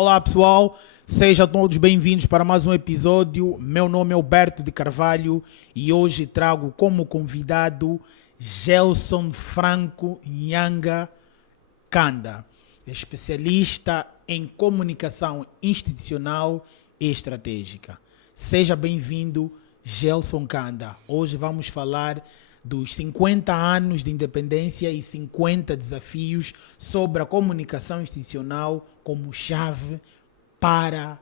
Olá pessoal, sejam todos bem-vindos para mais um episódio. Meu nome é Alberto de Carvalho e hoje trago como convidado Gelson Franco Nyanga Kanda, especialista em comunicação institucional e estratégica. Seja bem-vindo, Gelson Kanda. Hoje vamos falar dos 50 anos de independência e 50 desafios sobre a comunicação institucional como chave para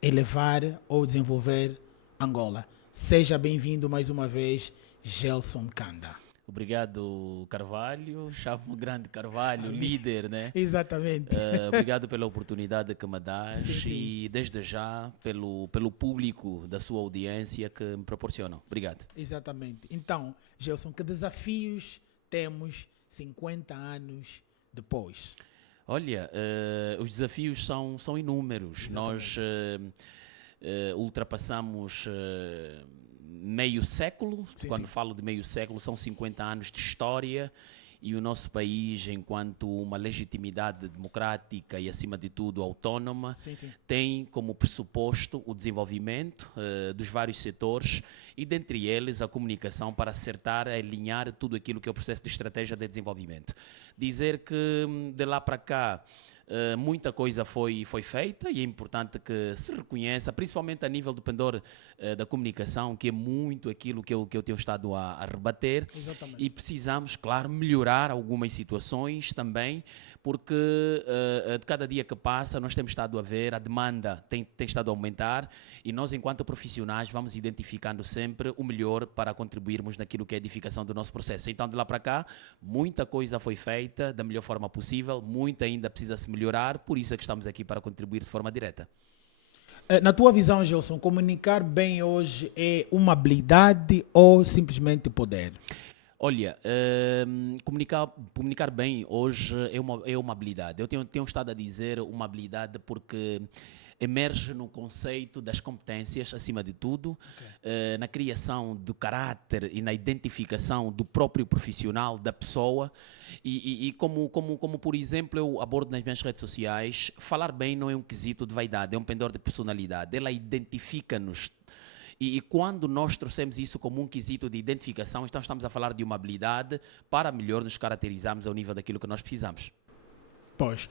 elevar ou desenvolver Angola. Seja bem-vindo mais uma vez, Gelson Kanda. Obrigado, Carvalho. Chamo grande Carvalho, líder, né? Exatamente. Obrigado pela oportunidade que me das Sim. e desde já pelo público da sua audiência que me proporcionam. Obrigado. Exatamente. Então, Gelson, que desafios temos 50 anos depois? Olha, os desafios são inúmeros. Nós ultrapassamos meio século. Quando falo de meio século, são 50 anos de história. E o nosso país, enquanto uma legitimidade democrática e, acima de tudo, autónoma, tem como pressuposto o desenvolvimento dos vários setores e, dentre eles, a comunicação para acertar, alinhar tudo aquilo que é o processo de estratégia de desenvolvimento. Dizer que, de lá para cá, muita coisa foi feita e é importante que se reconheça, principalmente a nível do pendor da comunicação, que é muito aquilo que eu tenho estado a rebater. Exatamente. E precisamos, claro, melhorar algumas situações também, porque de cada dia que passa nós temos estado a ver, a demanda tem estado a aumentar e nós, enquanto profissionais, vamos identificando sempre o melhor para contribuirmos naquilo que é a edificação do nosso processo. Então, de lá para cá, muita coisa foi feita da melhor forma possível, muita ainda precisa se melhorar, por isso é que estamos aqui para contribuir de forma direta. Na tua visão, Gelson, comunicar bem hoje é uma habilidade ou simplesmente poder? Olha, comunicar bem hoje é uma habilidade. Eu tenho estado a dizer uma habilidade porque emerge no conceito das competências, acima de tudo, na criação do caráter e na identificação do próprio profissional, da pessoa. E como, por exemplo, eu abordo nas minhas redes sociais, falar bem não é um quesito de vaidade, é um pendor de personalidade. Ela identifica-nos. E quando nós trouxemos isso como um quesito de identificação, então estamos a falar de uma habilidade para melhor nos caracterizarmos ao nível daquilo que nós precisamos. Pois.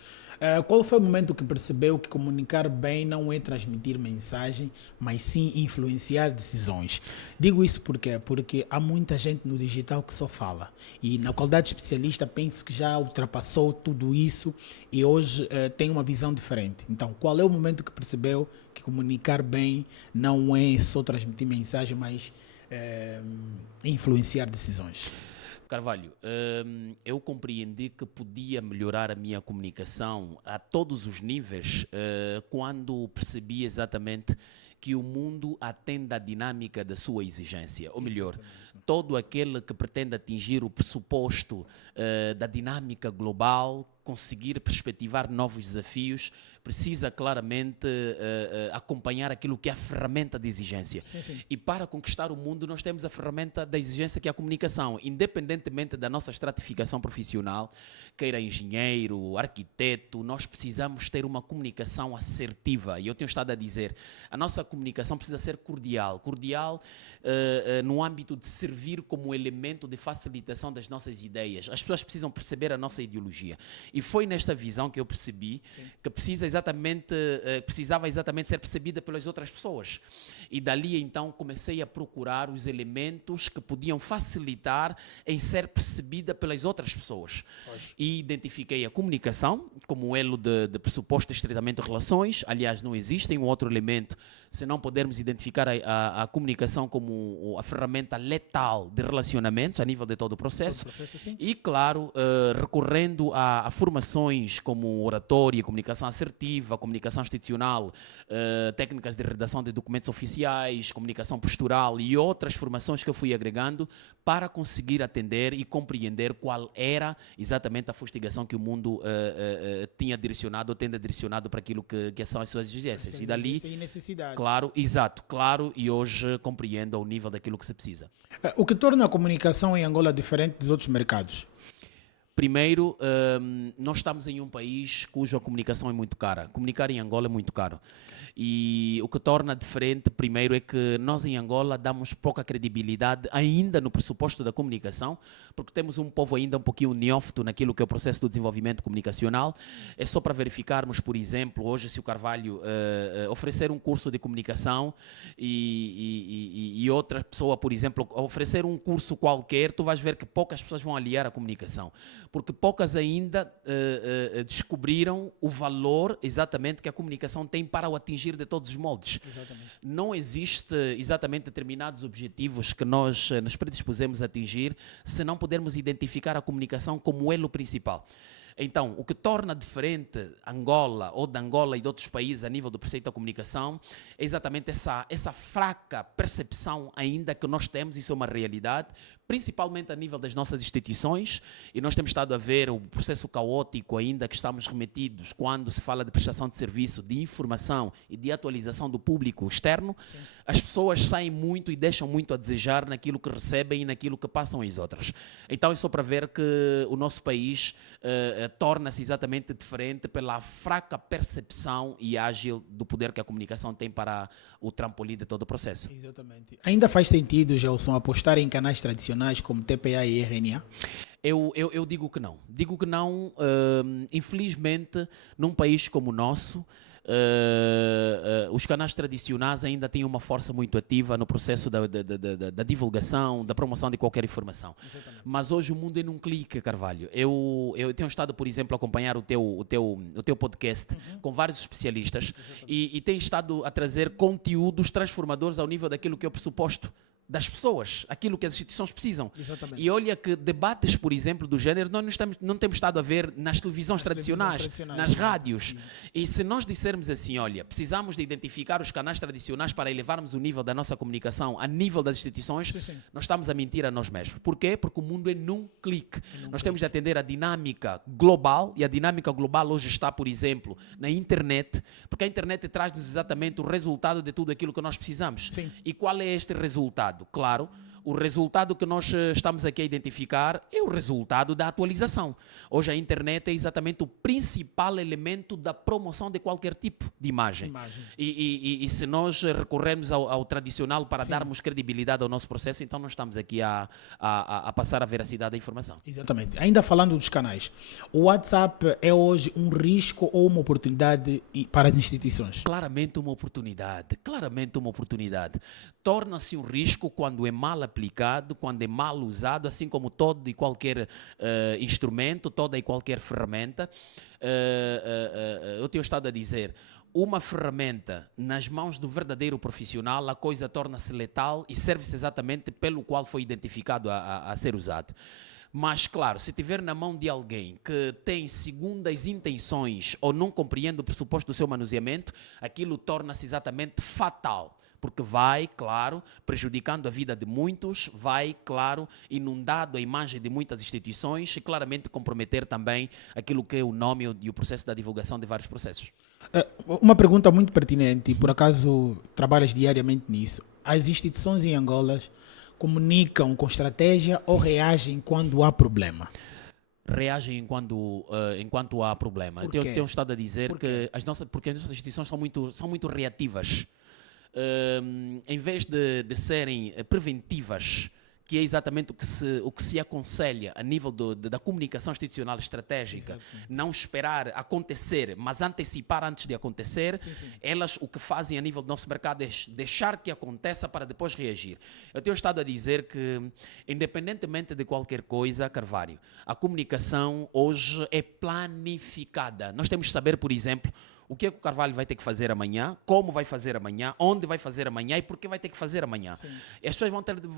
Qual foi o momento que percebeu que comunicar bem não é transmitir mensagem, mas sim influenciar decisões? Digo isso porque há muita gente no digital que só fala. E na qualidade de especialista penso que já ultrapassou tudo isso e hoje tem uma visão diferente. Então, qual é o momento que percebeu que comunicar bem não é só transmitir mensagem, mas influenciar decisões? Carvalho, eu compreendi que podia melhorar a minha comunicação a todos os níveis quando percebi exatamente que o mundo atende à dinâmica da sua exigência. Ou melhor, todo aquele que pretende atingir o pressuposto da dinâmica global, conseguir perspectivar novos desafios, precisa claramente acompanhar aquilo que é a ferramenta de exigência. E para conquistar o mundo, nós temos a ferramenta da exigência que é a comunicação. Independentemente da nossa estratificação profissional, queira engenheiro, arquiteto, nós precisamos ter uma comunicação assertiva. E eu tenho estado a dizer, a nossa comunicação precisa ser cordial. Cordial no âmbito de servir como elemento de facilitação das nossas ideias. As pessoas precisam perceber a nossa ideologia. E foi nesta visão que eu percebi que precisava exatamente ser percebida pelas outras pessoas. E dali então comecei a procurar os elementos que podiam facilitar em ser percebida pelas outras pessoas. E identifiquei a comunicação como um elo de pressuposto de estreitamento de relações. Aliás, não existe um outro elemento se não pudermos identificar a comunicação como a ferramenta letal de relacionamentos a nível de todo o processo. E, claro, recorrendo a formações como oratória, comunicação assertiva, comunicação institucional, técnicas de redação de documentos oficiais, comunicação postural e outras formações que eu fui agregando para conseguir atender e compreender qual era exatamente a fustigação que o mundo tinha direcionado ou tende direcionado para aquilo que são as suas exigências. E dali, claro, exato, claro, e hoje compreendo ao nível daquilo que se precisa. O que torna a comunicação em Angola diferente dos outros mercados? Primeiro, nós estamos em um país cuja comunicação é muito cara. Comunicar em Angola é muito caro. E o que torna diferente, primeiro, é que nós em Angola damos pouca credibilidade ainda no pressuposto da comunicação, porque temos um povo ainda um pouquinho neófito naquilo que é o processo do desenvolvimento comunicacional. É só para verificarmos, por exemplo, hoje se o Carvalho oferecer um curso de comunicação e outra pessoa, por exemplo, oferecer um curso qualquer, tu vais ver que poucas pessoas vão aliar a comunicação, porque poucas ainda descobriram o valor exatamente que a comunicação tem para o atingir de todos os moldes. Exatamente. Não existe exatamente determinados objetivos que nós nos predispusemos a atingir se não pudermos identificar a comunicação como elo principal. Então, o que torna diferente Angola ou de Angola e de outros países a nível do preceito da comunicação é exatamente essa fraca percepção ainda que nós temos, isso é uma realidade, principalmente a nível das nossas instituições, e nós temos estado a ver o processo caótico ainda que estamos remetidos quando se fala de prestação de serviço, de informação e de atualização do público externo. Sim. As pessoas saem muito e deixam muito a desejar naquilo que recebem e naquilo que passam às outras. Então é só para ver que o nosso país torna-se exatamente diferente pela fraca percepção e ágil do poder que a comunicação tem para o trampolim de todo o processo. Exatamente. Ainda faz sentido, Gelson, apostar em canais tradicionais como TPA e RNA? Eu digo que não. Digo que não, infelizmente, num país como o nosso, os canais tradicionais ainda têm uma força muito ativa no processo da divulgação, da promoção de qualquer informação. Exatamente. Mas hoje o mundo é num clique, Carvalho. Eu tenho estado, por exemplo, a acompanhar o teu podcast com vários especialistas e tenho estado a trazer conteúdos transformadores ao nível daquilo que é o pressuposto das pessoas, aquilo que as instituições precisam. Exatamente. E olha que debates, por exemplo, do género, nós não temos estado a ver nas televisões tradicionais, nas rádios. E se nós dissermos assim, olha, precisamos de identificar os canais tradicionais para elevarmos o nível da nossa comunicação a nível das instituições, sim. Nós estamos a mentir a nós mesmos. Por quê? Porque o mundo é num clique. Nós temos de atender a dinâmica global, e a dinâmica global hoje está, por exemplo, na internet, porque a internet traz-nos exatamente o resultado de tudo aquilo que nós precisamos. Sim. E qual é este resultado? Claro, o resultado que nós estamos aqui a identificar é o resultado da atualização. Hoje a internet é exatamente o principal elemento da promoção de qualquer tipo de imagem. E se nós recorrermos ao tradicional para Sim. darmos credibilidade ao nosso processo, então nós estamos aqui a passar a veracidade da informação. Exatamente. Ainda falando dos canais, o WhatsApp é hoje um risco ou uma oportunidade para as instituições? Claramente uma oportunidade. Claramente uma oportunidade. Torna-se um risco quando é mal aplicado, quando é mal usado, assim como todo e qualquer instrumento, toda e qualquer ferramenta. Eu tenho estado a dizer, uma ferramenta nas mãos do verdadeiro profissional, a coisa torna-se letal e serve-se exatamente pelo qual foi identificado a ser usado. Mas, claro, se estiver na mão de alguém que tem segundas intenções ou não compreende o pressuposto do seu manuseamento, aquilo torna-se exatamente fatal. Porque vai, claro, prejudicando a vida de muitos, vai, claro, inundando a imagem de muitas instituições e claramente comprometer também aquilo que é o nome e o processo da divulgação de vários processos. Uma pergunta muito pertinente, e por acaso trabalhas diariamente nisso. As instituições em Angola comunicam com estratégia ou reagem quando há problema? Reagem enquanto há problema. Eu tenho estado a dizer que porque as nossas instituições são muito reativas. Em vez de serem preventivas, que é exatamente o que se aconselha a nível da comunicação institucional estratégica, exatamente. Não esperar acontecer, mas antecipar antes de acontecer, sim. Elas o que fazem a nível do nosso mercado é deixar que aconteça para depois reagir. Eu tenho estado a dizer que, independentemente de qualquer coisa, Carvalho, a comunicação hoje é planificada. Nós temos que saber, por exemplo, o que é que o Carvalho vai ter que fazer amanhã, como vai fazer amanhã, onde vai fazer amanhã e por que vai ter que fazer amanhã. Sim. E as pessoas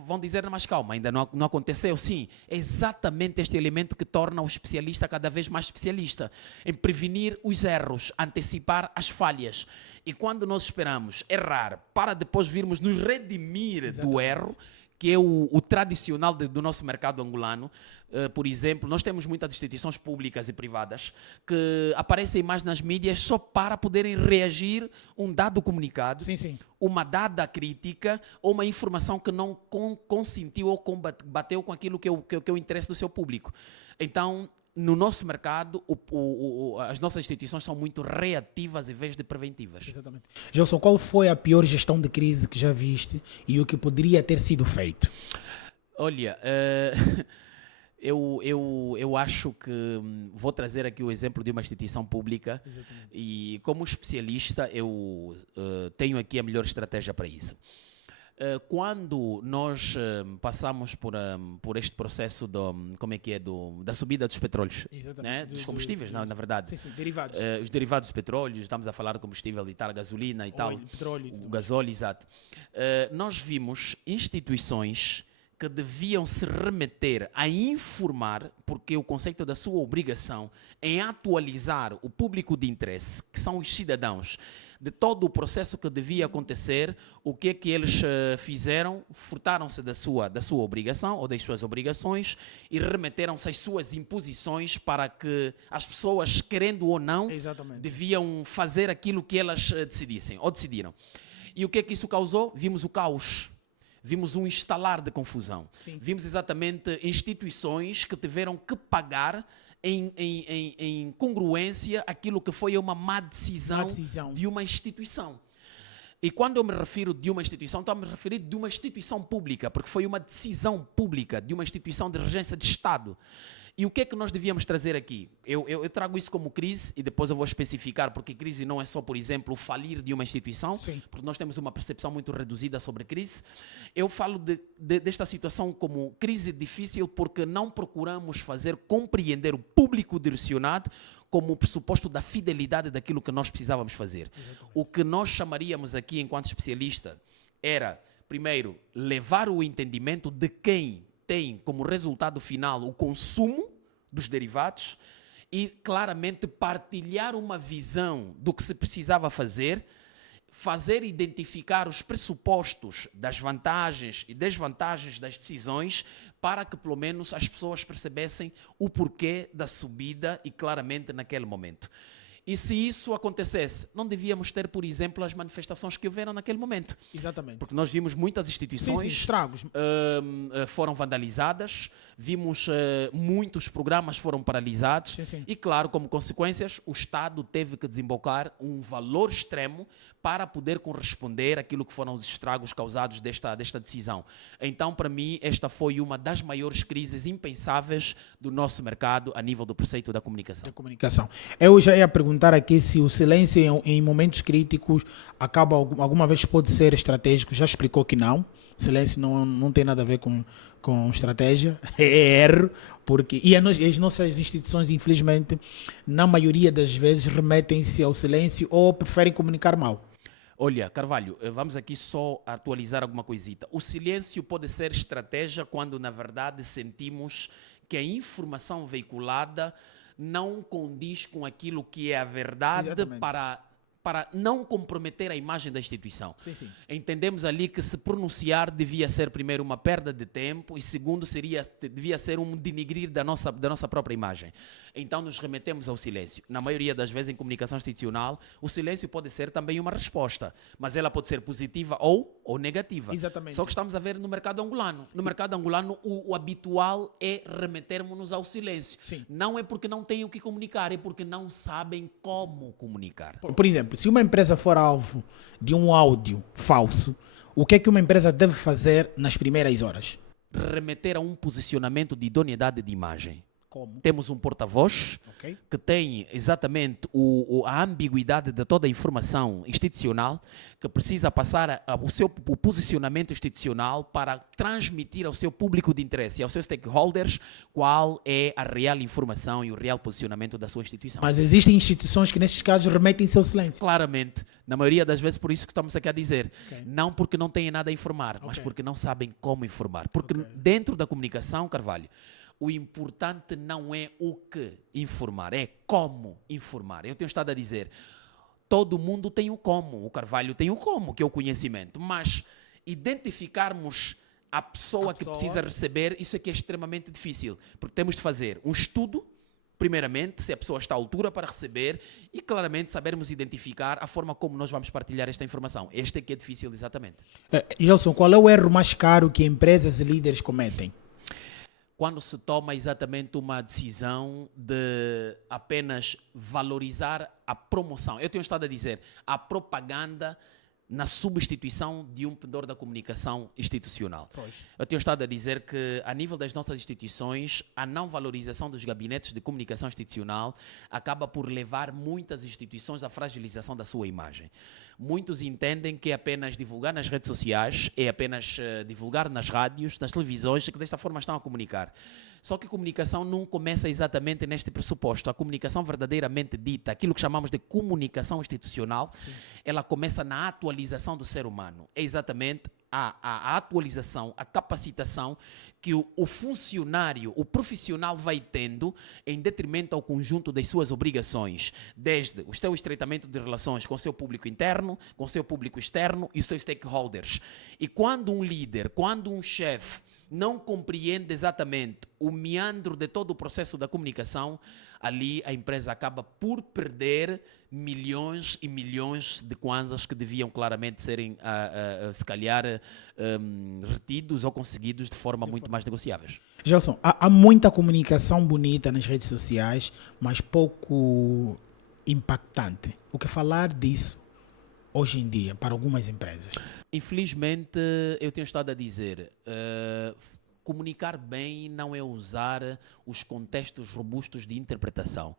vão dizer, mas calma, ainda não aconteceu. Sim, é exatamente este elemento que torna o especialista cada vez mais especialista, em prevenir os erros, antecipar as falhas. E quando nós esperamos errar para depois virmos nos redimir exatamente. Do erro, que é o tradicional do nosso mercado angolano. Por exemplo, nós temos muitas instituições públicas e privadas que aparecem mais nas mídias só para poderem reagir um dado comunicado, sim. Uma dada crítica ou uma informação que não consentiu ou combateu com aquilo que é o interesse do seu público. Então, no nosso mercado, as nossas instituições são muito reativas em vez de preventivas. Exatamente. Gelson, qual foi a pior gestão de crise que já viste e o que poderia ter sido feito? Olha, eu acho que vou trazer aqui o exemplo de uma instituição pública. Exatamente. E como especialista eu tenho aqui a melhor estratégia para isso. Quando nós passamos por este processo da subida dos petróleos, né? Dos combustíveis, na verdade. Sim, derivados. Os derivados dos petróleos, estamos a falar de combustível e tal, gasolina e tal, Petróleo, o gasóleo, exato. Nós vimos instituições que deviam se remeter a informar, porque o conceito da sua obrigação em atualizar o público de interesse, que são os cidadãos, de todo o processo que devia acontecer, o que é que eles fizeram, furtaram-se da sua obrigação ou das suas obrigações e remeteram-se às suas imposições para que as pessoas, querendo ou não, deviam fazer aquilo que elas decidissem ou decidiram. E o que é que isso causou? Vimos o caos. Vimos um instalar de confusão. Sim. Vimos exatamente instituições que tiveram que pagar em congruência aquilo que foi uma má decisão de uma instituição. E quando eu me refiro de uma instituição, estou a me referir de uma instituição pública, porque foi uma decisão pública de uma instituição de regência de Estado. E o que é que nós devíamos trazer aqui? Eu trago isso como crise e depois eu vou especificar, porque crise não é só, por exemplo, o falir de uma instituição, sim, porque nós temos uma percepção muito reduzida sobre crise. Eu falo desta situação como crise difícil porque não procuramos fazer compreender o público direcionado como o pressuposto da fidelidade daquilo que nós precisávamos fazer. Exatamente. O que nós chamaríamos aqui, enquanto especialista, era, primeiro, levar o entendimento de quem tem como resultado final o consumo dos derivados e claramente partilhar uma visão do que se precisava fazer identificar os pressupostos das vantagens e desvantagens das decisões para que pelo menos as pessoas percebessem o porquê da subida e claramente naquele momento. E se isso acontecesse, não devíamos ter, por exemplo, as manifestações que houveram naquele momento. Exatamente. Porque nós vimos muitas instituições estragos. Foram vandalizadas, vimos muitos programas foram paralisados. Sim. E, claro, como consequências, o Estado teve que desembolsar um valor extremo para poder corresponder àquilo que foram os estragos causados desta decisão. Então, para mim, esta foi uma das maiores crises impensáveis do nosso mercado a nível do preceito da comunicação. Eu já ia perguntar aqui se o silêncio em momentos críticos alguma vez pode ser estratégico. Já explicou que não. Silêncio não tem nada a ver com estratégia, é erro, e as nossas instituições, infelizmente, na maioria das vezes, remetem-se ao silêncio ou preferem comunicar mal. Olha, Carvalho, vamos aqui só atualizar alguma coisita. O silêncio pode ser estratégia quando, na verdade, sentimos que a informação veiculada não condiz com aquilo que é a verdade. Exatamente. Para não comprometer a imagem da instituição. Sim. Entendemos ali que se pronunciar devia ser, primeiro, uma perda de tempo e, segundo, devia ser um denigrir da nossa própria imagem. Então, nos remetemos ao silêncio. Na maioria das vezes, em comunicação institucional, o silêncio pode ser também uma resposta, mas ela pode ser positiva ou negativa. Exatamente. Só que estamos a ver no mercado angolano. No mercado angolano, o habitual é remetermos-nos ao silêncio. Sim. Não é porque não têm o que comunicar, é porque não sabem como comunicar. Por exemplo, se uma empresa for alvo de um áudio falso, o que é que uma empresa deve fazer nas primeiras horas? Remeter a um posicionamento de idoneidade de imagem. Como? Temos um porta-voz que tem exatamente a ambiguidade de toda a informação institucional, que precisa passar o posicionamento institucional para transmitir ao seu público de interesse e aos seus stakeholders qual é a real informação e o real posicionamento da sua instituição. Mas existem instituições que, nesses casos, remetem-se ao silêncio. Claramente. Na maioria das vezes, por isso que estamos aqui a dizer. Não porque não têm nada a informar, mas porque não sabem como informar. Porque dentro da comunicação, Carvalho, o importante não é o que informar, é como informar. Eu tenho estado a dizer, todo mundo tem o como, o Carvalho tem o como, que é o conhecimento, mas identificarmos a pessoa que precisa receber, isso é que é extremamente difícil, porque temos de fazer um estudo, primeiramente, se a pessoa está à altura para receber e claramente sabermos identificar a forma como nós vamos partilhar esta informação. Este é que é difícil exatamente. Gelson, qual é o erro mais caro que empresas e líderes cometem? quando se toma exatamente uma decisão de apenas valorizar a promoção. Eu tenho estado a dizer, a propaganda na substituição de um pendor da comunicação institucional. Pois. Eu tenho estado a dizer que, a nível das nossas instituições, a não valorização dos gabinetes de comunicação institucional acaba por levar muitas instituições à fragilização da sua imagem. Muitos entendem que é apenas divulgar nas redes sociais, é apenas divulgar nas rádios, nas televisões, que desta forma estão a comunicar. Só que a comunicação não começa exatamente neste pressuposto. A comunicação verdadeiramente dita, aquilo que chamamos de comunicação institucional, sim, ela começa na atualização do ser humano. É exatamente a atualização, a capacitação que o funcionário, o profissional vai tendo em detrimento ao conjunto das suas obrigações, desde o seu estreitamento de relações com o seu público interno, com o seu público externo e os seus stakeholders. E quando um líder, quando um chefe não compreende exatamente o meandro de todo o processo da comunicação, ali a empresa acaba por perder milhões e milhões de kwanzas que deviam claramente serem, se calhar, retidos ou conseguidos de forma muito mais negociáveis. Gelson, há muita comunicação bonita nas redes sociais, mas pouco impactante. O que falar disso hoje em dia para algumas empresas? Infelizmente, eu tenho estado a dizer, comunicar bem não é usar os contextos robustos de interpretação.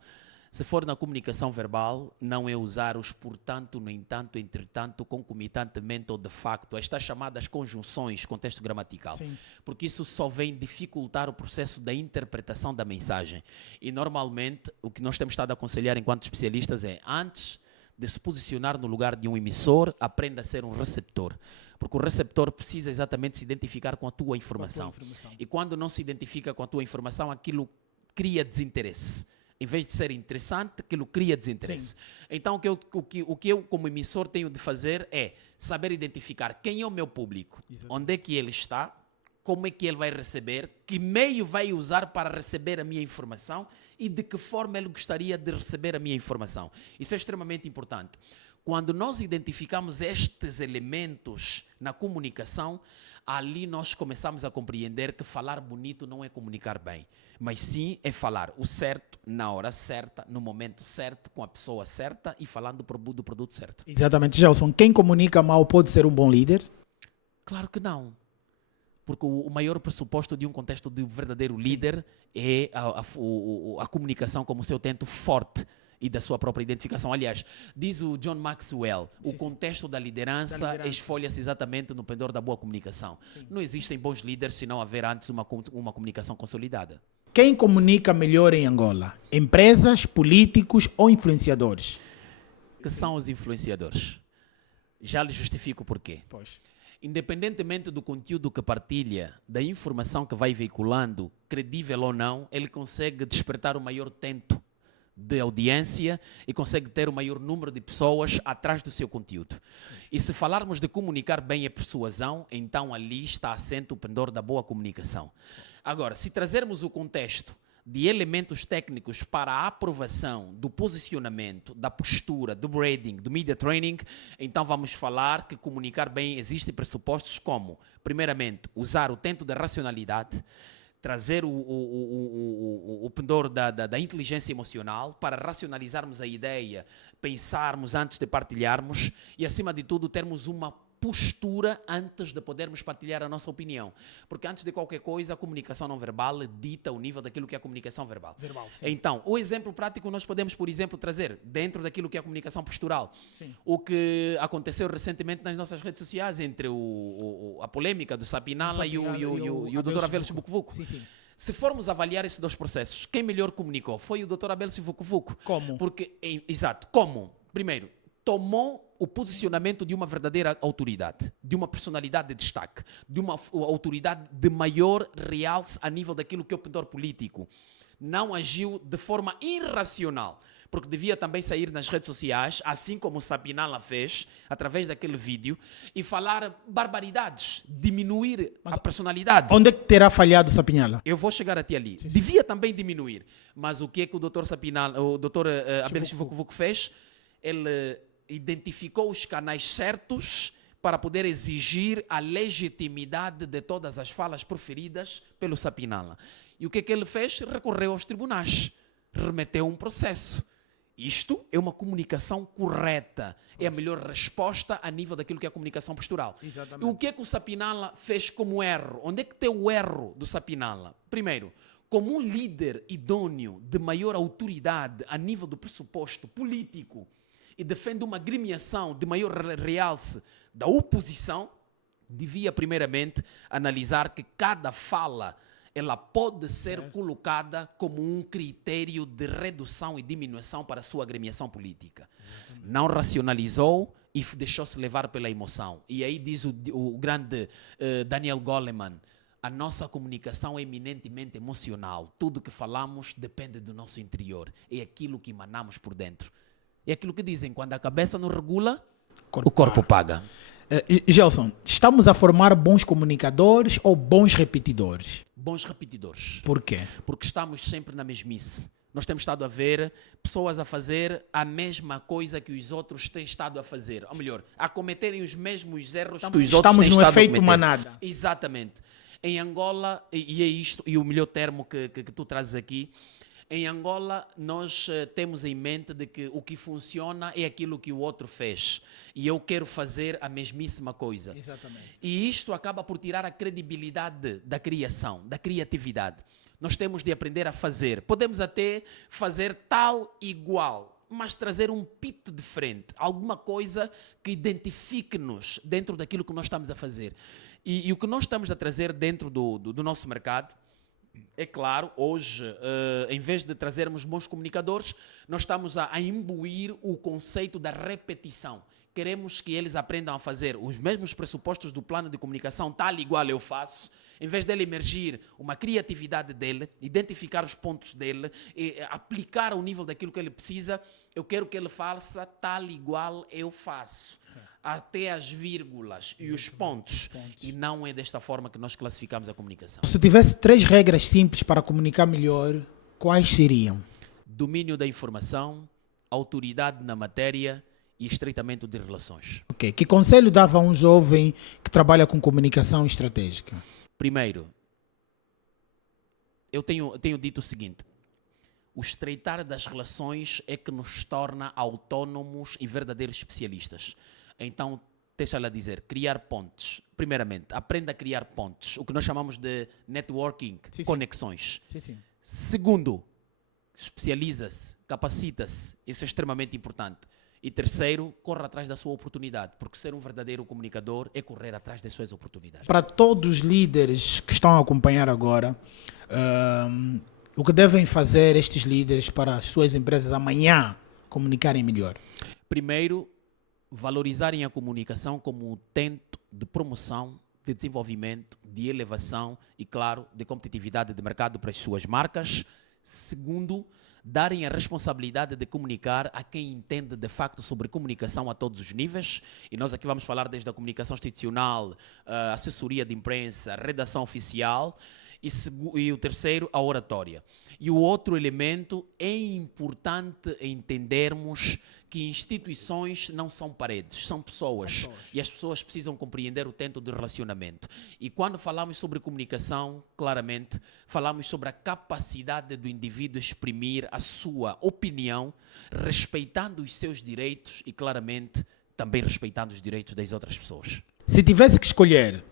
Se for na comunicação verbal, não é usar os portanto, no entanto, entretanto, concomitantemente ou de facto, estas chamadas conjunções, contexto gramatical. Sim. Porque isso só vem dificultar o processo da interpretação da mensagem. E normalmente, o que nós temos estado a aconselhar enquanto especialistas é, antes de se posicionar no lugar de um emissor, aprenda a ser um receptor. Porque o receptor precisa exatamente se identificar com a tua informação. E quando não se identifica com a tua informação, aquilo cria desinteresse. Em vez de ser interessante, aquilo cria desinteresse. Sim. Então, o que eu, como emissor, tenho de fazer é saber identificar quem é o meu público, exatamente, onde é que ele está, como é que ele vai receber, que meio vai usar para receber a minha informação e de que forma ele gostaria de receber a minha informação. Isso é extremamente importante. Quando nós identificamos estes elementos na comunicação, ali nós começamos a compreender que falar bonito não é comunicar bem, mas sim é falar o certo, na hora certa, no momento certo, com a pessoa certa e falando do produto certo. Exatamente. Gelson, quem comunica mal pode ser um bom líder? Claro que não. Porque o maior pressuposto de um contexto de um verdadeiro líder é a comunicação como seu tento forte e da sua própria identificação. Aliás, diz o John Maxwell, o contexto da liderança esfolha-se exatamente no pendor da boa comunicação. Sim. Não existem bons líderes se não haver antes uma comunicação consolidada. Quem comunica melhor em Angola? Empresas, políticos ou influenciadores? Que são os influenciadores? Já lhe justifico o porquê. Pois. Independentemente do conteúdo que partilha, da informação que vai veiculando, credível ou não, ele consegue despertar o maior tento de audiência e consegue ter o maior número de pessoas atrás do seu conteúdo. E se falarmos de comunicar bem a persuasão, então ali está assente o pendor da boa comunicação. Agora, se trazermos o contexto de elementos técnicos para a aprovação do posicionamento, da postura, do branding, do media training, então vamos falar que comunicar bem existem pressupostos como, primeiramente, usar o tento da racionalidade, trazer o pendor da inteligência emocional para racionalizarmos a ideia, pensarmos antes de partilharmos e, acima de tudo, termos uma postura antes de podermos partilhar a nossa opinião. Porque antes de qualquer coisa, a comunicação não verbal dita o nível daquilo que é a comunicação verbal. Então, o exemplo prático nós podemos, por exemplo, trazer dentro daquilo que é a comunicação postural. Sim. O que aconteceu recentemente nas nossas redes sociais entre a polêmica do Sapinala e o Dr. Abel Vucu-Vucu. Se formos avaliar esses dois processos, quem melhor comunicou foi o Dr. Abel Vucu-Vucu. Como? Porque, exato, como? Primeiro, tomou o posicionamento de uma verdadeira autoridade, de uma personalidade de destaque, de uma autoridade de maior realce a nível daquilo que é o pendor político. Não agiu de forma irracional, porque devia também sair nas redes sociais, assim como o Sapinala fez, através daquele vídeo, e falar barbaridades, diminuir a personalidade. Onde é que terá falhado o Sapinala? Eu vou chegar até ali. Sim. Devia também diminuir. Mas o que é que o Dr. Sapinala, o Dr. Abel Vucu-Vucu fez? Ele identificou os canais certos para poder exigir a legitimidade de todas as falas proferidas pelo Sapinala. E o que é que ele fez? Recorreu aos tribunais, remeteu um processo. Isto é uma comunicação correta, é a melhor resposta a nível daquilo que é a comunicação postural. Exatamente. E o que é que o Sapinala fez como erro? Onde é que tem o erro do Sapinala? Primeiro, como um líder idôneo de maior autoridade a nível do pressuposto político e defende uma agremiação de maior realce da oposição, devia primeiramente analisar que cada fala ela pode ser colocada como um critério de redução e diminuição para a sua agremiação política. Exatamente. Não racionalizou e deixou-se levar pela emoção. E aí diz o grande Daniel Goleman, a nossa comunicação é eminentemente emocional. Tudo que falamos depende do nosso interior. É aquilo que emanamos por dentro. É aquilo que dizem, quando a cabeça não regula, o corpo paga. Gelson, estamos a formar bons comunicadores ou bons repetidores? Bons repetidores. Por quê? Porque estamos sempre na mesmice. Nós temos estado a ver pessoas a fazer a mesma coisa que os outros têm estado a fazer. Ou melhor, a cometerem os mesmos erros que os outros têm estado a cometer. Estamos no efeito manada. Exatamente. Em Angola, e é isto, e o melhor termo que tu trazes aqui, em Angola nós temos em mente de que o que funciona é aquilo que o outro fez. E eu quero fazer a mesmíssima coisa. Exatamente. E isto acaba por tirar a credibilidade da criação, da criatividade. Nós temos de aprender a fazer. Podemos até fazer tal igual, mas trazer um pito diferente. Alguma coisa que identifique-nos dentro daquilo que nós estamos a fazer. E o que nós estamos a trazer dentro do nosso mercado, é claro, hoje, em vez de trazermos bons comunicadores, nós estamos a imbuir o conceito da repetição. Queremos que eles aprendam a fazer os mesmos pressupostos do plano de comunicação, tal e igual eu faço, em vez dele emergir uma criatividade dele, identificar os pontos dele, e aplicar ao nível daquilo que ele precisa, eu quero que ele faça tal e igual eu faço. Até as vírgulas e os pontos. E não é desta forma que nós classificamos a comunicação. Se tivesse 3 regras simples para comunicar melhor, quais seriam? Domínio da informação, autoridade na matéria e estreitamento de relações. Ok. Que conselho dava a um jovem que trabalha com comunicação estratégica? Primeiro, eu tenho dito o seguinte: o estreitar das relações é que nos torna autônomos e verdadeiros especialistas. Então, deixa-la dizer, criar pontes. Primeiramente, aprenda a criar pontes, o que nós chamamos de networking, sim, conexões. Sim. Segundo, especializa-se, capacita-se, isso é extremamente importante. E terceiro, corra atrás da sua oportunidade, porque ser um verdadeiro comunicador é correr atrás das suas oportunidades. Para todos os líderes que estão a acompanhar agora, o que devem fazer estes líderes para as suas empresas amanhã comunicarem melhor? Primeiro, valorizarem a comunicação como um utente de promoção, de desenvolvimento, de elevação e, claro, de competitividade de mercado para as suas marcas. Segundo, darem a responsabilidade de comunicar a quem entende de facto sobre comunicação a todos os níveis. E nós aqui vamos falar desde a comunicação institucional, a assessoria de imprensa, a redação oficial. E o terceiro, a oratória. E o outro elemento, é importante entendermos que instituições não são paredes, são pessoas. E as pessoas precisam compreender o tempo de relacionamento. E quando falamos sobre comunicação, claramente, falamos sobre a capacidade do indivíduo exprimir a sua opinião, respeitando os seus direitos e, claramente, também respeitando os direitos das outras pessoas. Se tivesse que escolher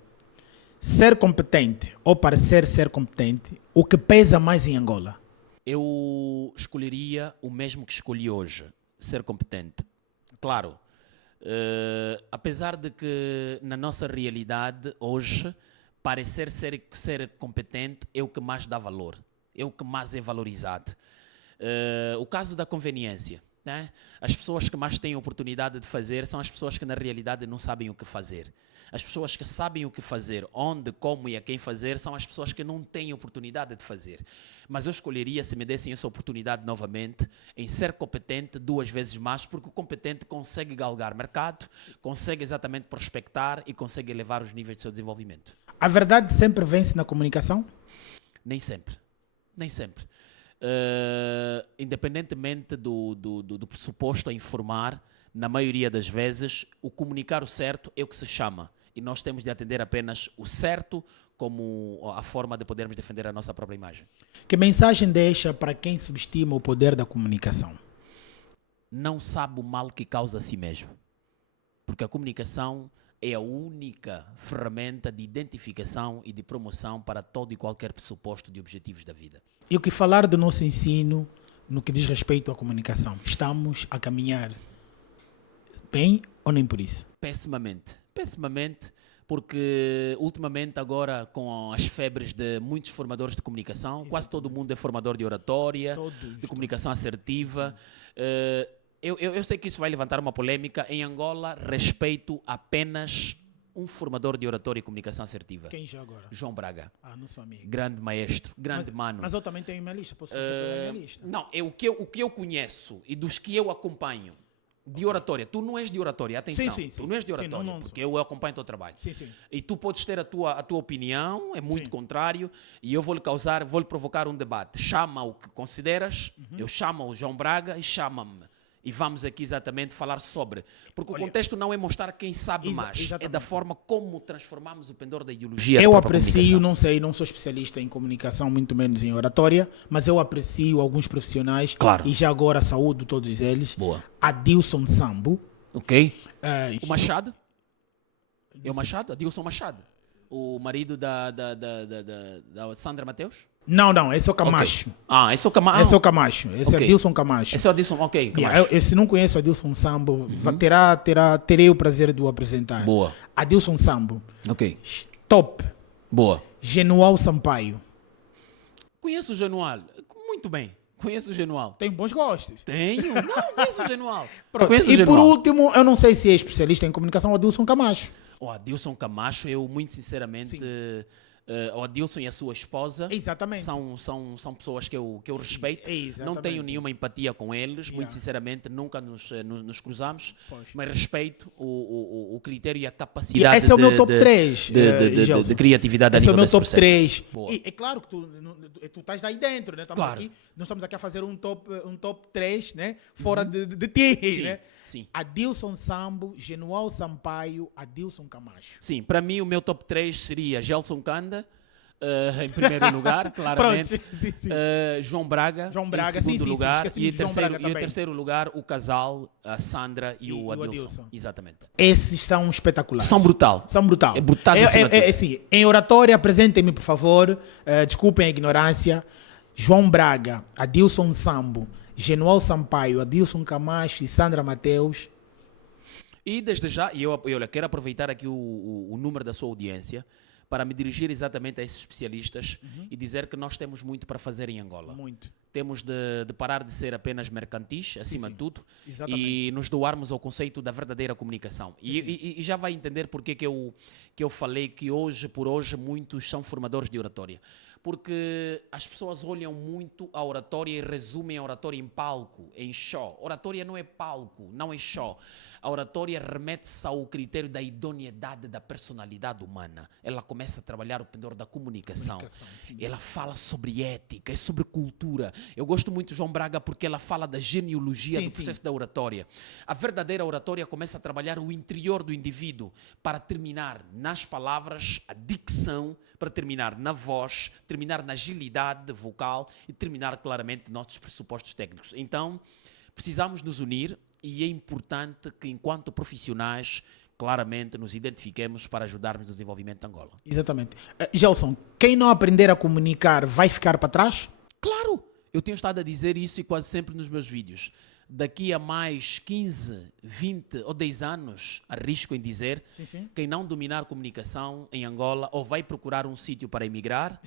ser competente ou parecer ser competente, o que pesa mais em Angola? Eu escolheria o mesmo que escolhi hoje, ser competente. Claro, apesar de que na nossa realidade hoje, parecer ser competente é o que mais dá valor, é o que mais é valorizado. O caso da conveniência, né? As pessoas que mais têm oportunidade de fazer são as pessoas que na realidade não sabem o que fazer. As pessoas que sabem o que fazer, onde, como e a quem fazer, são as pessoas que não têm oportunidade de fazer. Mas eu escolheria, se me dessem essa oportunidade novamente, em ser competente 2 vezes mais, porque o competente consegue galgar mercado, consegue exatamente prospectar e consegue elevar os níveis de seu desenvolvimento. A verdade sempre vence na comunicação? Nem sempre. Nem sempre. Independentemente do pressuposto a informar, na maioria das vezes, o comunicar o certo é o que se chama. E nós temos de atender apenas o certo como a forma de podermos defender a nossa própria imagem. Que mensagem deixa para quem subestima o poder da comunicação? Não sabe o mal que causa a si mesmo. Porque a comunicação é a única ferramenta de identificação e de promoção para todo e qualquer pressuposto de objetivos da vida. E o que falar do nosso ensino no que diz respeito à comunicação? Estamos a caminhar bem ou nem por isso? Pessimamente. Pessimamente, porque ultimamente agora com as febres de muitos formadores de comunicação, quase todo mundo é formador de oratória, de comunicação assertiva. Eu sei que isso vai levantar uma polêmica. Em Angola, respeito apenas um formador de oratória e comunicação assertiva. Quem já agora? João Braga. Não sou amigo. Grande maestro, grande mano. Mas eu também tenho minha lista, posso fazer pela minha lista. Não, o que eu conheço e dos que eu acompanho de oratória. Tu não és de oratória, atenção. Sim. Tu não és de oratória, não porque eu acompanho o teu trabalho. Sim. E tu podes ter a tua opinião, é muito contrário, e eu vou-lhe provocar um debate. Chama o que consideras, eu chamo o João Braga e chama-me. E vamos aqui exatamente falar sobre. Porque o contexto não é mostrar quem sabe mais, exatamente. é da forma como transformamos o pendor da ideologia. Eu aprecio, não sou especialista em comunicação, muito menos em oratória, mas eu aprecio alguns profissionais. Claro. E já agora saúdo todos eles. Boa. Adilson Sambo. Ok. O Machado? É o Machado? Adilson Machado. O marido da Sandra Mateus? Não, esse é o Camacho. Okay. Esse é o Camacho. Esse é o Camacho. Esse é Adilson Camacho. Esse é o Adilson, ok. Camacho. Se não conheço Adilson Sambo, terei o prazer de o apresentar. Boa. Adilson Sambo. Ok. Top. Boa. Genual Sampaio. Conheço o Genual. Muito bem. Conheço o Genual. Tem bons gostos. Tenho. Não, conheço o Genual. Por último, eu não sei se é especialista em comunicação, o Adilson Camacho. O Adilson Camacho, eu muito sinceramente... o Adilson e a sua esposa são pessoas que eu respeito. Não tenho nenhuma empatia com eles, muito sinceramente, nunca nos cruzamos, mas respeito o critério e a capacidade esse é o meu top 3 de criatividade a nível desse processo. Esse é o meu top 3. É claro que tu estás aí dentro, né? Nós estamos aqui a fazer um top 3, né? Fora de ti, sim, né? Sim. Adilson Sambo, Genual Sampaio, Adilson Camacho. Sim, para mim o meu top 3 seria Gelson Kanda, em primeiro lugar, claramente. Pronto, João Braga em segundo lugar. E em terceiro lugar, o casal, a Sandra e o Adilson. Exatamente. Esses são espetaculares. São brutal. É brutais acima de tudo. Assim, em oratória, apresentem-me, por favor. Desculpem a ignorância. João Braga, Adilson Sambo, Genual Sampaio, Adilson Camacho e Sandra Mateus. E desde já, eu quero aproveitar aqui o número da sua audiência para me dirigir exatamente a esses especialistas e dizer que nós temos muito para fazer em Angola. Muito. Temos de parar de ser apenas mercantis, acima de tudo, Exatamente. e nos doarmos ao conceito da verdadeira comunicação. E já vai entender porque que eu falei que hoje por hoje muitos são formadores de oratória. Porque as pessoas olham muito a oratória e resumem a oratória em palco, em show. Oratória não é palco, não é show. A oratória remete-se ao critério da idoneidade da personalidade humana. Ela começa a trabalhar o pendor da comunicação. Ela fala sobre ética, é sobre cultura. Eu gosto muito de João Braga porque ela fala da genealogia do processo da oratória. A verdadeira oratória começa a trabalhar o interior do indivíduo para terminar nas palavras, a dicção, para terminar na voz, terminar na agilidade vocal e terminar claramente nossos pressupostos técnicos. Então, precisamos nos unir e é importante que, enquanto profissionais, claramente nos identifiquemos para ajudarmos no desenvolvimento de Angola. Exatamente. Gelson, quem não aprender a comunicar vai ficar para trás? Claro! Eu tenho estado a dizer isso e quase sempre nos meus vídeos. Daqui a mais 15, 20 ou 10 anos, arrisco em dizer, quem não dominar comunicação em Angola ou vai procurar um sítio para emigrar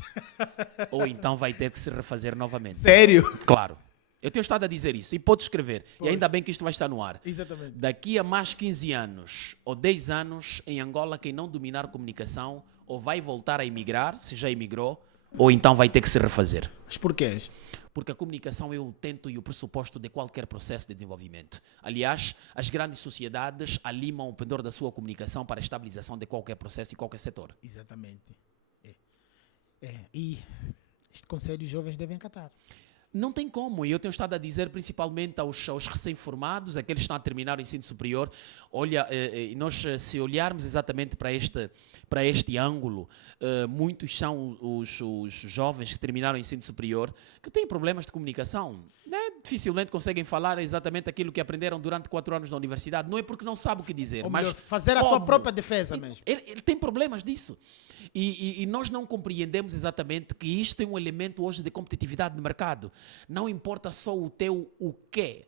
ou então vai ter que se refazer novamente. Sério? Claro. Eu tenho estado a dizer isso e pode escrever. Pois. E ainda bem que isto vai estar no ar. Exatamente. Daqui a mais 15 anos ou 10 anos, em Angola, quem não dominar comunicação ou vai voltar a emigrar, se já emigrou, ou então vai ter que se refazer. Mas porquê? Porque a comunicação é o intento e o pressuposto de qualquer processo de desenvolvimento. Aliás, as grandes sociedades alimam o pendor da sua comunicação para a estabilização de qualquer processo e qualquer setor. Exatamente. E este conselho os jovens devem acatar. Não tem como, e eu tenho estado a dizer principalmente aos recém-formados, aqueles que estão a terminar o ensino superior, olha, nós se olharmos exatamente para este ângulo, muitos são os jovens que terminaram o ensino superior que têm problemas de comunicação, né? Dificilmente conseguem falar exatamente aquilo que aprenderam durante 4 anos na universidade, não é porque não sabe o que dizer, Ou mas melhor, fazer a sua própria defesa mesmo. ele tem problemas disso. E nós não compreendemos exatamente que isto é um elemento hoje de competitividade no mercado. Não importa só o teu o que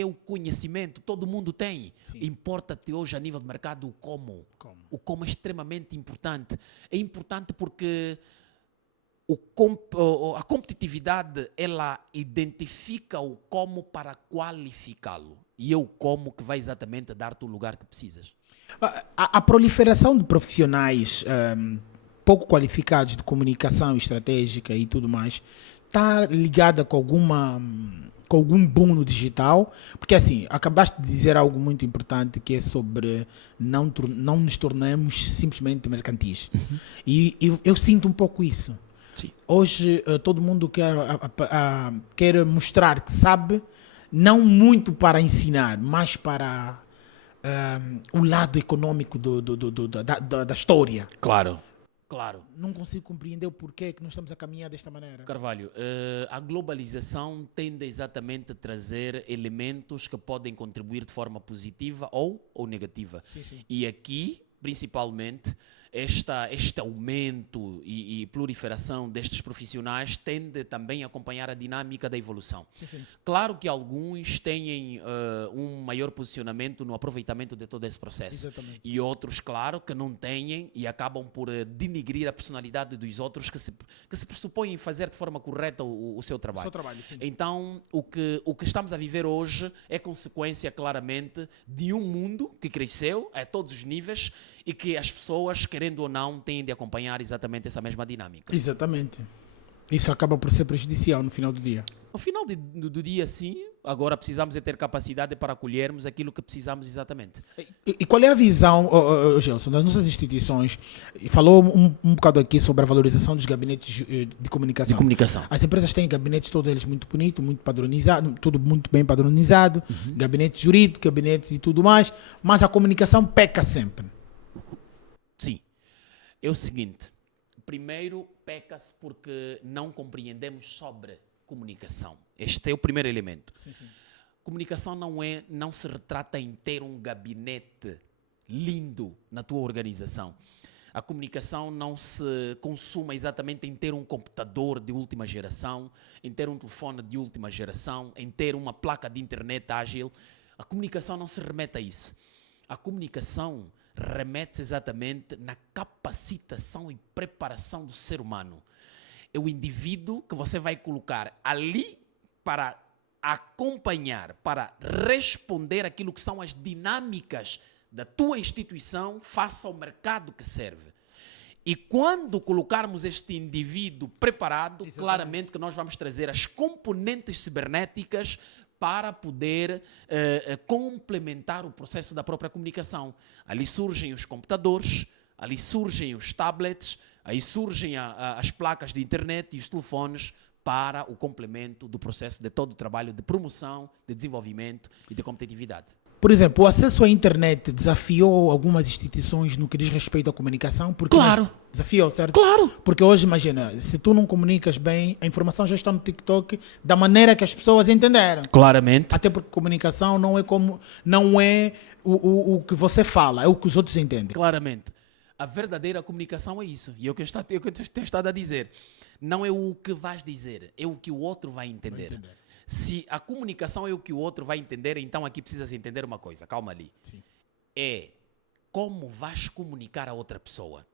é o conhecimento, todo mundo tem. Importa-te hoje a nível de mercado o como. O como é extremamente importante. É importante porque a competitividade, ela identifica o como para qualificá-lo. E é o como que vai exatamente dar-te o lugar que precisas. A proliferação de profissionais pouco qualificados de comunicação estratégica e tudo mais está ligada com algum boom no digital, porque assim, acabaste de dizer algo muito importante que é sobre não nos tornarmos simplesmente mercantis. E eu sinto um pouco isso. Sim. Hoje todo mundo quer mostrar que sabe, não muito para ensinar, mas para o lado econômico da história. Claro. Não consigo compreender o porquê que nós estamos a caminhar desta maneira. Carvalho, a globalização tende exatamente a trazer elementos que podem contribuir de forma positiva ou negativa. Sim. E aqui, principalmente, este aumento e proliferação destes profissionais tende também a acompanhar a dinâmica da evolução. Sim. Claro que alguns têm um maior posicionamento no aproveitamento de todo esse processo. Exatamente. E outros, claro, que não têm e acabam por denigrir a personalidade dos outros que se pressupõem fazer de forma correta o seu trabalho. Sim. Então, o que estamos a viver hoje é consequência, claramente, de um mundo que cresceu a todos os níveis e que as pessoas, querendo ou não, têm de acompanhar exatamente essa mesma dinâmica. Exatamente. Isso acaba por ser prejudicial no final do dia. No final do dia, sim. Agora precisamos de ter capacidade para acolhermos aquilo que precisamos exatamente. E qual é a visão, Gelson, das nossas instituições? Falou um bocado aqui sobre a valorização dos gabinetes de comunicação. As empresas têm gabinetes, todos eles muito bonitos, muito padronizados, tudo muito bem padronizado, gabinetes jurídicos, gabinetes e tudo mais, mas a comunicação peca sempre. Sim. É o seguinte, primeiro peca-se porque não compreendemos sobre comunicação. Este é o primeiro elemento. Sim. Comunicação não se retrata em ter um gabinete lindo na tua organização. A comunicação não se consuma exatamente em ter um computador de última geração, em ter um telefone de última geração, em ter uma placa de internet ágil. A comunicação não se remete a isso. A comunicação remete-se exatamente na capacitação e preparação do ser humano. É o indivíduo que você vai colocar ali para acompanhar, para responder aquilo que são as dinâmicas da tua instituição face ao mercado que serve. E quando colocarmos este indivíduo preparado, claramente que nós vamos trazer as componentes cibernéticas para poder complementar o processo da própria comunicação. Ali surgem os computadores, ali surgem os tablets, aí surgem as placas de internet e os telefones para o complemento do processo de todo o trabalho de promoção, de desenvolvimento e de competitividade. Por exemplo, o acesso à internet desafiou algumas instituições no que diz respeito à comunicação? Porque Claro. Desafiou, certo? Claro. Porque hoje, imagina, se tu não comunicas bem, a informação já está no TikTok da maneira que as pessoas entenderam. Claramente. Até porque comunicação não é o que você fala, é o que os outros entendem. Claramente. A verdadeira comunicação é isso. E é o que eu tenho estado a dizer. Não é o que vais dizer, é o que o outro vai entender. Se a comunicação é o que o outro vai entender, então aqui precisa-se entender uma coisa. Calma ali. Sim. É como vais comunicar a outra pessoa.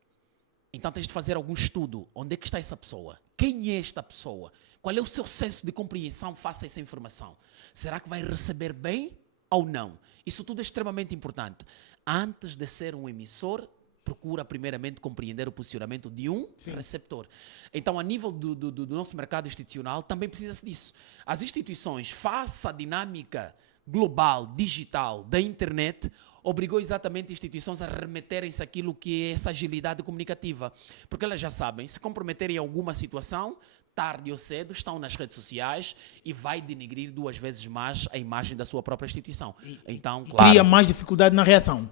Então tens de fazer algum estudo. Onde é que está essa pessoa? Quem é esta pessoa? Qual é o seu senso de compreensão face a essa informação? Será que vai receber bem ou não? Isso tudo é extremamente importante. Antes de ser um emissor, procura primeiramente compreender o posicionamento de um receptor. Então, a nível do nosso mercado institucional, também precisa-se disso. As instituições, face à dinâmica global, digital, da internet, obrigou exatamente instituições a remeterem-se àquilo que é essa agilidade comunicativa. Porque elas já sabem, se comprometerem em alguma situação, tarde ou cedo, estão nas redes sociais e vai denegrir 2 vezes mais a imagem da sua própria instituição. Então, claro, cria mais dificuldade na reação.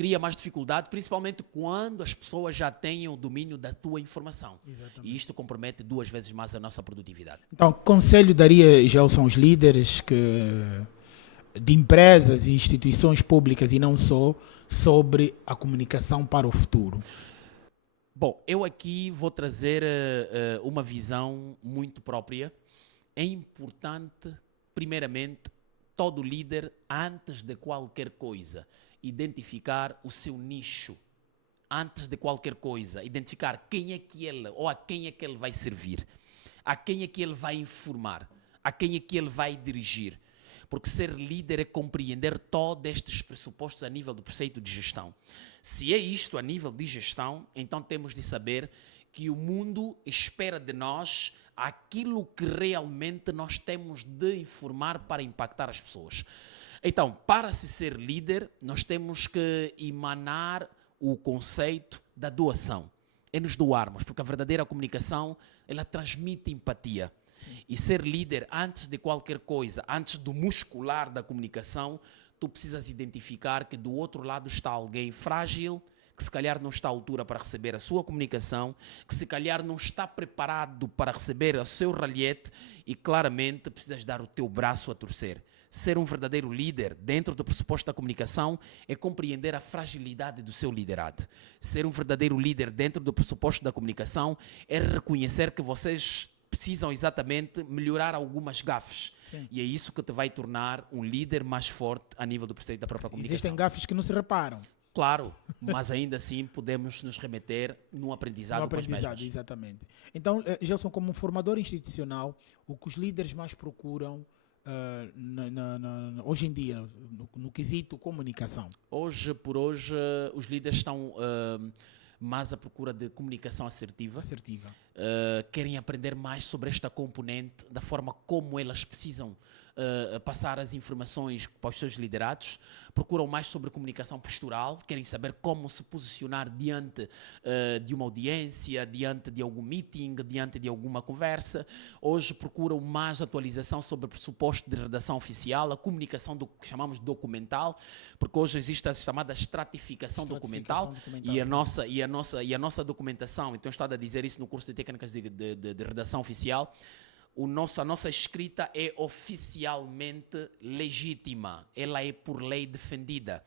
cria mais dificuldade, principalmente quando as pessoas já têm o domínio da tua informação. Exatamente. E isto compromete 2 vezes mais a nossa produtividade. Então, que conselho daria, Gelson, aos líderes de empresas e instituições públicas e não só, sobre a comunicação para o futuro? Bom, eu aqui vou trazer uma visão muito própria. É importante, primeiramente, todo líder, antes de qualquer coisa, identificar o seu nicho. Antes de qualquer coisa, identificar quem é que ele, ou a quem é que ele vai servir, a quem é que ele vai informar, a quem é que ele vai dirigir. Porque ser líder é compreender todos estes pressupostos a nível do preceito de gestão. Se é isto a nível de gestão, então temos de saber que o mundo espera de nós aquilo que realmente nós temos de informar para impactar as pessoas. Então, para se ser líder, nós temos que emanar o conceito da doação. É nos doarmos, porque a verdadeira comunicação, ela transmite empatia. E ser líder, antes de qualquer coisa, antes do muscular da comunicação, tu precisas identificar que do outro lado está alguém frágil, que se calhar não está à altura para receber a sua comunicação, que se calhar não está preparado para receber o seu ralhete e claramente precisas dar o teu braço a torcer. Ser um verdadeiro líder dentro do pressuposto da comunicação é compreender a fragilidade do seu liderado. Ser um verdadeiro líder dentro do pressuposto da comunicação é reconhecer que vocês precisam exatamente melhorar algumas gafes. Sim. E é isso que te vai tornar um líder mais forte a nível do preceito da própria comunicação. Existem gafes que não se reparam. Claro, mas ainda assim podemos nos remeter no aprendizado, com as mesmas. Exatamente. Então, Gelson, como um formador institucional, o que os líderes mais procuram hoje em dia, no quesito comunicação? Hoje por hoje, os líderes estão mais à procura de comunicação assertiva. Querem aprender mais sobre esta componente, da forma como elas precisam passar as informações para os seus liderados. Procuram mais sobre comunicação postural, querem saber como se posicionar diante de uma audiência, diante de algum meeting, diante de alguma conversa. Hoje procuram mais atualização sobre o pressuposto de redação oficial, a comunicação do que chamamos de documental, porque hoje existe a chamada estratificação documental e a nossa documentação, então estou a dizer isso no curso de técnicas de redação oficial. A nossa escrita é oficialmente legítima, ela é por lei defendida.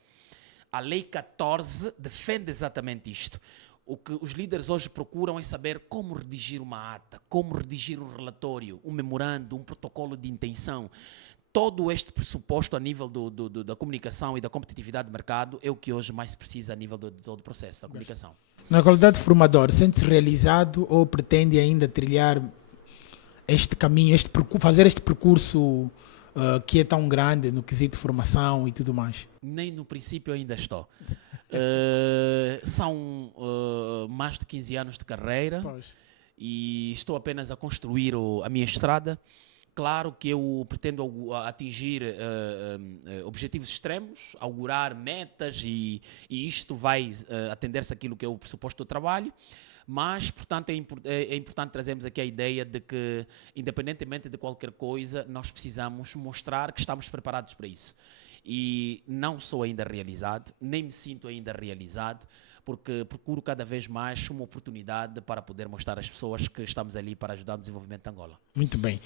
A Lei 14 defende exatamente isto. O que os líderes hoje procuram é saber como redigir uma ata, como redigir um relatório, um memorando, um protocolo de intenção. Todo este pressuposto a nível da comunicação e da competitividade de mercado é o que hoje mais se precisa a nível de todo o processo da comunicação. Na qualidade de formador, sente-se realizado ou pretende ainda trilhar este caminho, fazer este percurso que é tão grande no quesito de formação e tudo mais? Nem no princípio ainda estou. São mais de 15 anos de carreira. Pois. E estou apenas a construir a minha estrada. Claro que eu pretendo atingir objetivos extremos, augurar metas e isto vai atender-se àquilo que é o pressuposto do trabalho. Mas, portanto, é importante trazermos aqui a ideia de que, independentemente de qualquer coisa, nós precisamos mostrar que estamos preparados para isso. E não sou ainda realizado, nem me sinto ainda realizado, porque procuro cada vez mais uma oportunidade para poder mostrar às pessoas que estamos ali para ajudar no desenvolvimento de Angola. Muito bem.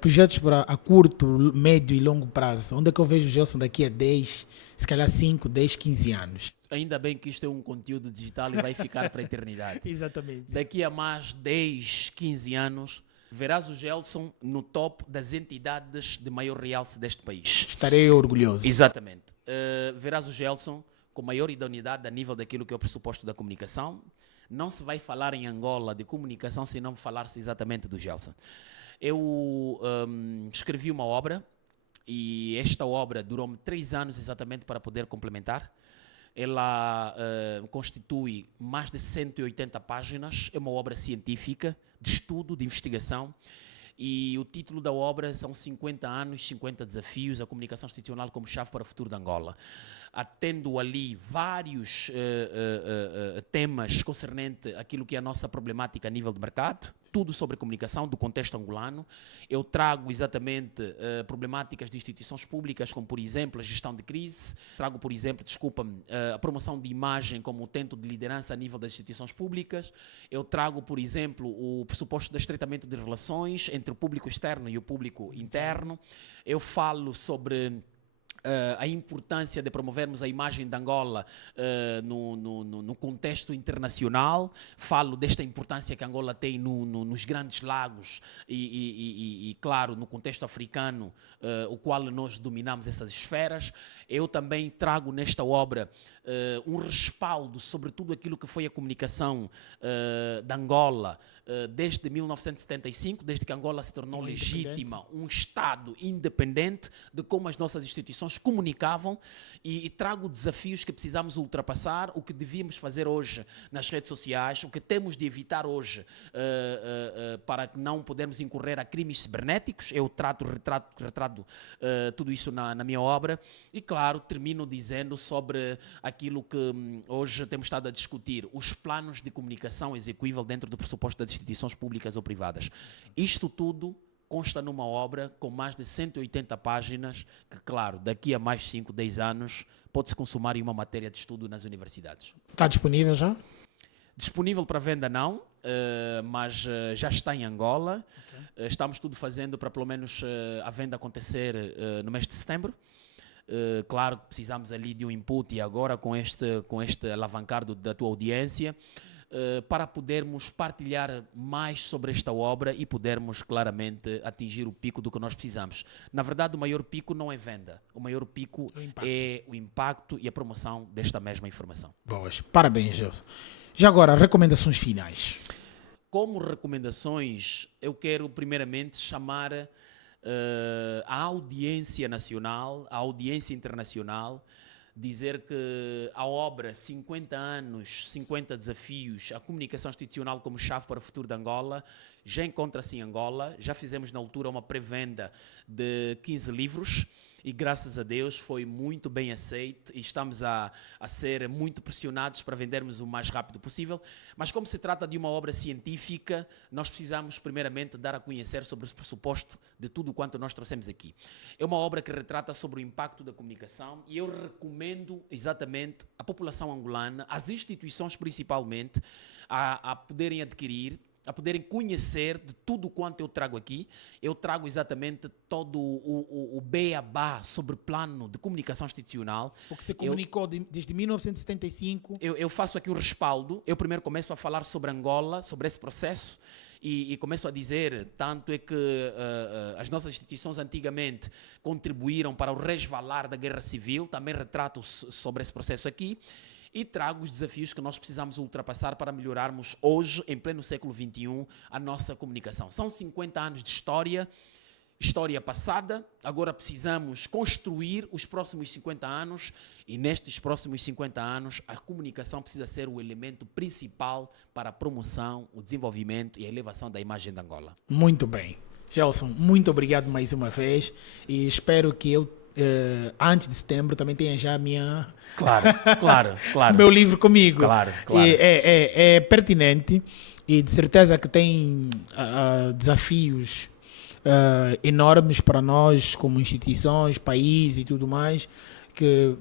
Projetos para a curto, médio e longo prazo. Onde é que eu vejo o Gelson daqui a 10, se calhar 5, 10, 15 anos? Ainda bem que isto é um conteúdo digital e vai ficar para a eternidade. Exatamente. Daqui a mais 10, 15 anos, verás o Gelson no top das entidades de maior realce deste país. Estarei orgulhoso. Exatamente. Verás o Gelson com maior idoneidade a nível daquilo que é o pressuposto da comunicação. Não se vai falar em Angola de comunicação se não falar-se exatamente do Gelson. Eu escrevi uma obra e esta obra durou-me 3 anos exatamente para poder complementar. Ela constitui mais de 180 páginas, é uma obra científica, de estudo, de investigação, e o título da obra são 50 anos, 50 desafios, a comunicação institucional como chave para o futuro de Angola. tendo ali vários temas concernentes àquilo que é a nossa problemática a nível de mercado, tudo sobre comunicação do contexto angolano. Eu trago exatamente problemáticas de instituições públicas, como por exemplo a gestão de crise, trago por exemplo, a promoção de imagem como tento de liderança a nível das instituições públicas. Eu trago, por exemplo, o pressuposto de estreitamento de relações entre o público externo e o público interno. Eu falo sobre a importância de promovermos a imagem de Angola no contexto internacional. Falo desta importância que Angola tem nos grandes lagos e, claro, no contexto africano, o qual nós dominamos essas esferas. Eu também trago nesta obra um respaldo sobre tudo aquilo que foi a comunicação de Angola desde 1975, desde que Angola se tornou legítima, um Estado independente, de como as nossas instituições comunicavam, e trago desafios que precisamos ultrapassar, o que devíamos fazer hoje nas redes sociais, o que temos de evitar hoje para que não podermos incorrer a crimes cibernéticos. Eu retrato tudo isso na minha obra e, claro, termino dizendo sobre aquilo que hoje temos estado a discutir, os planos de comunicação execuível dentro do pressuposto das instituições públicas ou privadas. Isto tudo consta numa obra com mais de 180 páginas, que, claro, daqui a mais 5, 10 anos, pode-se consumar em uma matéria de estudo nas universidades. Está disponível já? Disponível para venda não, mas já está em Angola. Okay. Estamos tudo fazendo para pelo menos a venda acontecer no mês de setembro. Claro que precisamos ali de um input e agora com este alavancar da tua audiência, para podermos partilhar mais sobre esta obra e podermos claramente atingir o pico do que nós precisamos. Na verdade, o maior pico não é venda, o maior pico é o impacto e a promoção desta mesma informação. Boas, parabéns, Gelson. Já agora, recomendações finais. Como recomendações, eu quero primeiramente chamar a audiência nacional, a audiência internacional, dizer que a obra 50 anos, 50 desafios, a comunicação institucional como chave para o futuro de Angola, já encontra-se em Angola. Já fizemos na altura uma pré-venda de 15 livros e, graças a Deus, foi muito bem aceito e estamos a ser muito pressionados para vendermos o mais rápido possível. Mas como se trata de uma obra científica, nós precisamos primeiramente dar a conhecer sobre o pressuposto de tudo quanto nós trouxemos aqui. É uma obra que retrata sobre o impacto da comunicação e eu recomendo exatamente a população angolana, as instituições principalmente, a poderem adquirir, a poderem conhecer de tudo quanto eu trago aqui. Eu trago exatamente todo o beabá sobre plano de comunicação institucional. O que se comunicou desde 1975. Eu faço aqui o respaldo. Eu primeiro começo a falar sobre Angola, sobre esse processo, e começo a dizer, tanto é que as nossas instituições antigamente contribuíram para o resvalar da guerra civil, também retrato sobre esse processo aqui. E trago os desafios que nós precisamos ultrapassar para melhorarmos hoje, em pleno século XXI, a nossa comunicação. São 50 anos de história passada, agora precisamos construir os próximos 50 anos e nestes próximos 50 anos a comunicação precisa ser o elemento principal para a promoção, o desenvolvimento e a elevação da imagem de Angola. Muito bem. Gelson, muito obrigado mais uma vez e espero que eu antes de setembro também tenha já a minha... Claro. meu livro comigo. Claro. É pertinente e de certeza que tem desafios enormes para nós como instituições, país e tudo mais, que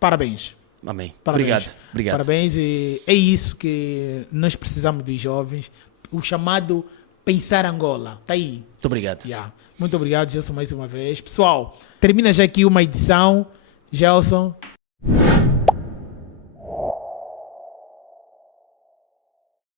parabéns. Amém. Parabéns. Obrigado. Parabéns, e é isso que nós precisamos dos jovens, o chamado Pensar Angola. Está aí. Muito obrigado. Muito obrigado, Gelson, mais uma vez. Pessoal, termina já aqui uma edição. Gelson.